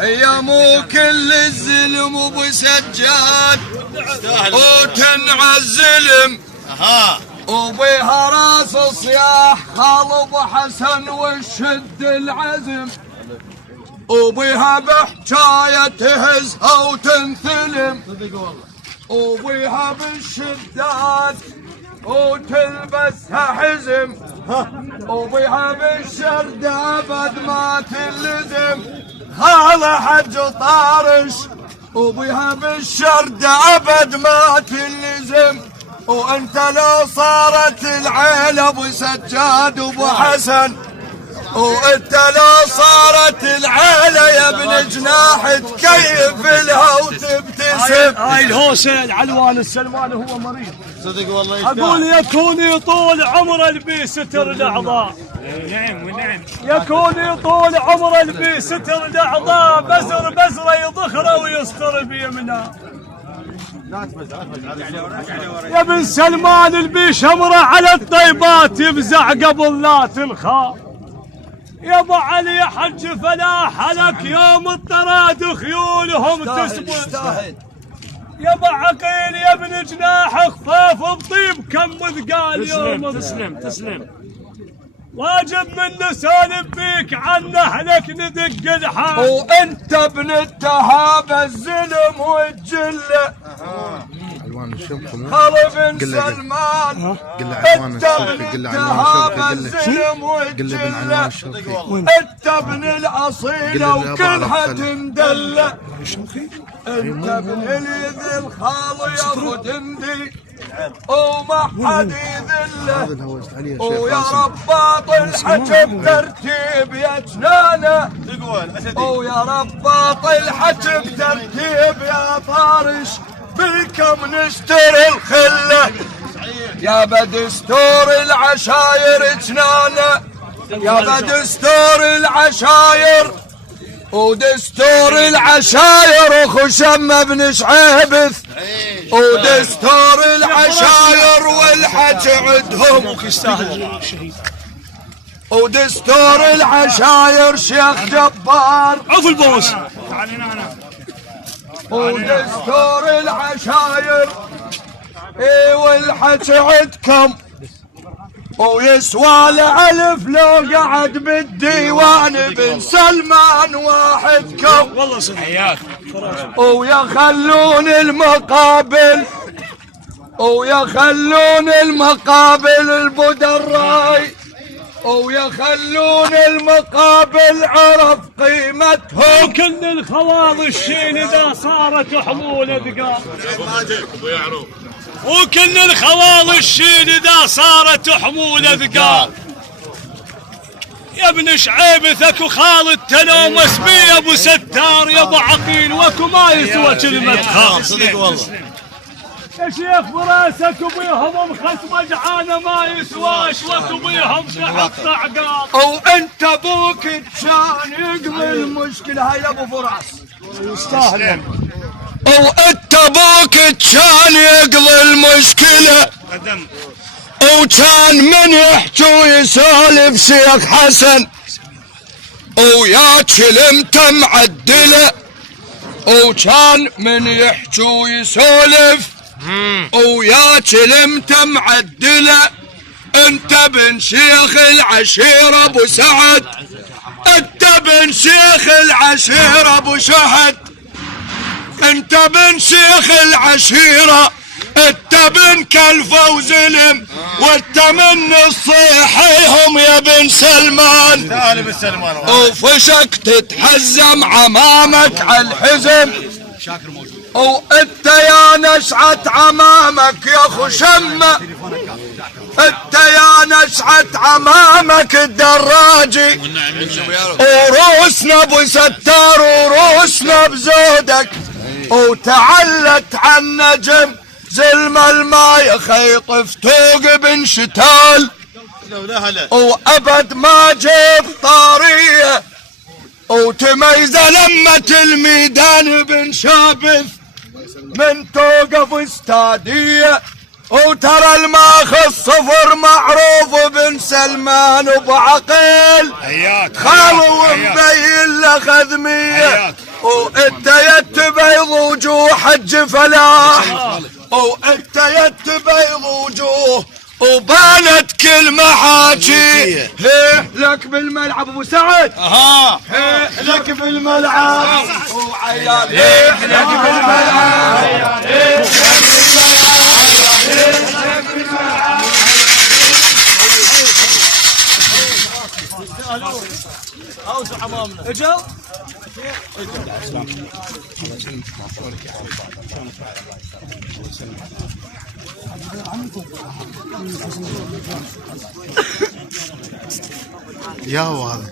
هي مو كل الزلم ابو سجاد وتنعى الزلم وبيها راس صياح خالب حسن والشد العزم وبيها بحجاية تهزها وتنثلم وبيها بالشداد وتلبسها حزم وبيها بالشرد ابد ما تلزم هذا حج طارش وبيها بالشرد ابد ما تلزم وانت لو صارت العيله ابو سجاد وابو حسن وانت لو صارت العيله يا ابن جناح تكيف لها وتبتسم. هاي الهوسه العلوان السلمان هو مريض صدق والله. اقول يكون يطول عمره البي ستر الاعضاء. نعم ونعم. يكون يطول عمره البي ستر الاعضاء بزر بزره يضخره ويستر بيمنه. يا ابن سلمان البي شمره على الطيبات يفزع قبل لا تلخى. يا ابو علي حج فلاح لك يوم الطراد خيولهم تسبل. يا ابو عقيل يا ابن جناح خفاف بطيب كم مثقال يوم. تسلم واجب من نسولف بيك عن اهلك ندق الحال. وانت ابن التهاب الزلم والجله الوان الشبكه خالد بن سلمان انت ابن التهاب الزلم والجله انت ابن الاصيله وكلها تندله انت ابن الذي الخال ياخذ اندي وما حد يذله ويا رباط الحجب ترتيب يا جنانه ويا رباط الحجب ترتيب يا طارش بالكم نشتري الخله يا بدستور العشاير جنانه يا بدستور العشاير ودستور العشاير وخشم بن شعيبث ودستور العشاير والحج عندهم ودستور العشاير شيخ جبار عف البوس ودستور العشاير والحج عندكم ويسوى الالف لو قعد بالديوان بن سلمان واحدكم والله صحيح ويخلون المقابل ويخلون المقابل البدراي ويخلون المقابل عرف قيمتهم. وكل الخواض الشين اذا صارت حمول ذقار وكل الخواض الشين اذا صارت حمول ذقار. يا ابن شعيبثك وخالد تلومس بي ابو ستار يا ابو عقيل وكو ما يسوى كلمه خال. صدق والله يا شيخ براسك وبيهم خصمه جعانه ما يسواش وكو بيهم تحت عقار. وانت ابوك كان يقضي المشكله هاي ابو فراس يستاهل. وانت ابوك كان يقضي المشكله وكان من يحكي ويسولف شيخ حسن ويا كلمته معدله وكان من يحكي ويسولف ويا كلمته معدله. انت بن شيخ العشيره ابو سعد انت بن شيخ العشيره ابو شهد انت بن شيخ العشيره انت بن كلفه وزلم وانت من الصيحيهم يا بن سلمان وفشك تتحزم عمامك على الحزم وانت يا نشعة عمامك يا خشمة انت يا نشعة عمامك الدراجي وروسنا ابو ستار وروسنا بزودك وتعلت عن نجم زلم الماء خيط فتوق بن شتال وابد ما جيب طاريه وتميز لمة الميدان بن شابث من توقف استاديه وترى الماخذ صفر معروف بن سلمان وابو عقيل خالو مبين له خدميه وانت يتبيض وجوه حج فلاح وانت يتبيض وجوه وبانت كل محاكي هي لك بالملعب ابو سعد هي لك بالملعب وعيال هي لك بالملعب هي لك بالملعب اوسع امامنا اجل يا هذا